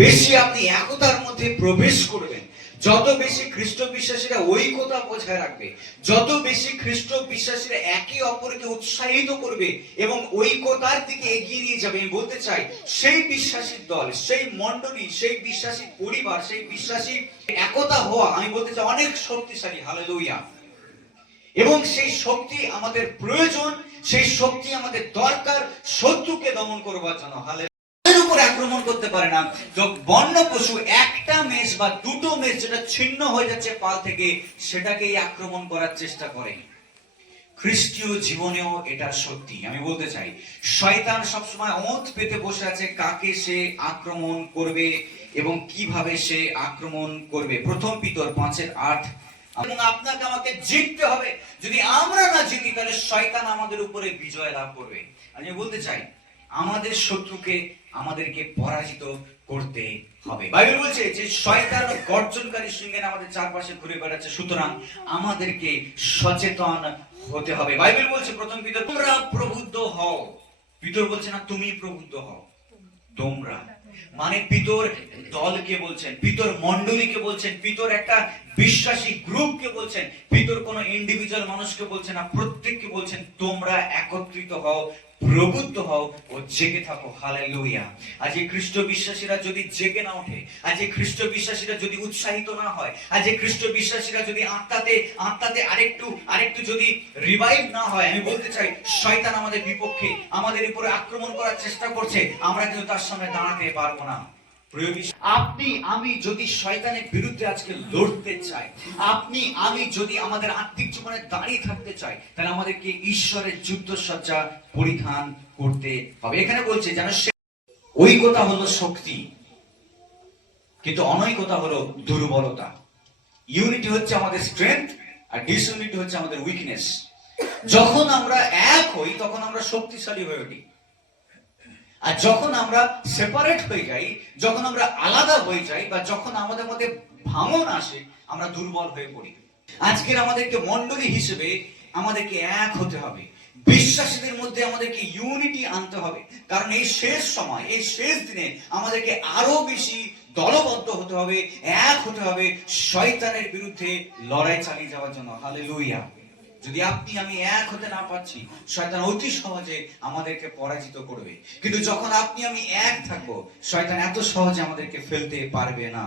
বেশি আপনি একতার মধ্যে প্রবেশ করবেন, যত বেশি খ্রিস্ট বিশ্বাসীরা ঐক্যতা বজায় রাখবে, যত বেশি খ্রিস্ট বিশ্বাসীরা একে অপরকে উৎসাহিত করবে এবং ঐক্যতার দিকে এগিয়ে নিয়ে যাবে, আমি বলতে চাই সেই বিশ্বাসী দল, সেই মণ্ডলী, সেই বিশ্বাসী পরিবার, সেই বিশ্বাসী একতা হওয়া, আমি বলতে চাই অনেক শক্তিশালী। হালেলুয়া। এবং সেই শক্তি আমাদের প্রয়োজন, সেই শক্তি আমাদের দরকার শত্রুকে দমন করবার জন্য। আক্রমণ করতে পারে না। বন্য পশু একটা মেষ বা দুটো মেষ যেটা ছিন্ন হয়ে যাচ্ছে পাল থেকে, সেটাকেই আক্রমণ করার চেষ্টা করে। খ্রিস্টীয় জীবনেও এটা সত্যি। আমি বলতে চাই শয়তান সবসময় ওঁত পেতে বসে আছে কাকে সে আক্রমণ করবে এবং কিভাবে সে আক্রমণ করবে। প্রথম পিতর 5:8, এবং আপনাকে আমাকে জিততে হবে। যদি আমরা না জিতি তাহলে শয়তান আমাদের উপরে বিজয় লাভ করবে। আমি বলতে চাই আমাদের শত্রুকে আমাদেরকে পরাজিত করতে হবে। বাইবেল বলছে যে শয়তান গর্জনকারী সিংহের আমাদের চারপাশে ঘুরে বেড়াচ্ছে, সুতরাং আমাদেরকে সচেতন হতে হবে। বাইবেল বলছে প্রথম পিতর, তোমরা প্রবুদ্ধ হও। পিতর বলছে না তুমি প্রবুদ্ধ হও, তোমরা মানে পিতর দলকে বলছেন, পিতর মণ্ডলীকে বলছেন, পিতর একটা বিশ্বাসী গ্রুপকে বলছেন, পিতর কোন ইন্ডিভিজুয়াল মানুষকে বলছেন না, প্রত্যেককে বলছেন তোমরা একত্রিত হও, প্রবুদ্ধ হও ও জেগে থাকো। হালেলুয়া। আজ এই খ্রিস্ট বিশ্বাসীরা যদি জেগে না ওঠে, আজ এই খ্রিস্ট বিশ্বাসীরা যদি উৎসাহিত না হয়, আজ এই খ্রিস্ট বিশ্বাসীরা যদি আত্মাতে আরেকটু যদি রিভাইভ না হয়, আমি বলতে চাই শয়তান আমাদের বিপক্ষে, আমাদের উপরে আক্রমণ করার চেষ্টা করছে, আমরা কিন্তু তার সামনে দাঁড়াতে পারবো না। আপনি আমি যদি শয়তানের বিরুদ্ধে আজকে লড়তে চাই, আপনি আমি যদি আমাদের আত্মিক জীবনে দাঁড়িয়ে থাকতে চাই, তাহলে আমাদেরকে ঈশ্বরের যুদ্ধসজ্জা পরিধান করতে হবে। এখানে বলছে যেন ঐক্যতা হলো শক্তি, কিন্তু অনৈক্যতা হলো দুর্বলতা। ইউনিটি হচ্ছে আমাদের স্ট্রেংথ আর ডিসইউনিটি হচ্ছে আমাদের উইকনেস। যখন আমরা এক হই তখন আমরা শক্তিশালী হয়ে উঠি, আর যখন আমরা সেপারেট হয়ে যাই, যখন আমরা আলাদা হয়ে যাই, বা যখন আমাদের মধ্যে ভাঙন আসে, আমরা দুর্বল হয়ে পড়ি। আজকের আমাদেরকে মণ্ডলী হিসেবে আমাদেরকে এক হতে হবে, বিশ্বাসীদের মধ্যে আমাদেরকে ইউনিটি আনতে হবে, কারণ এই শেষ সময়, এই শেষ দিনে আমাদেরকে আরো বেশি দলবদ্ধ হতে হবে, এক হতে হবে শয়তানের বিরুদ্ধে লড়াই চালিয়ে যাওয়ার জন্য। হালেলুয়া। যদি আপনি আমি এক হতে না পারছি, শয়তান অতি সহজে আমাদেরকে পরাজিত করবে, কিন্তু যখন আপনি আমি এক থাকবো, শয়তান এত সহজে আমাদেরকে ফেলতে পারবে না।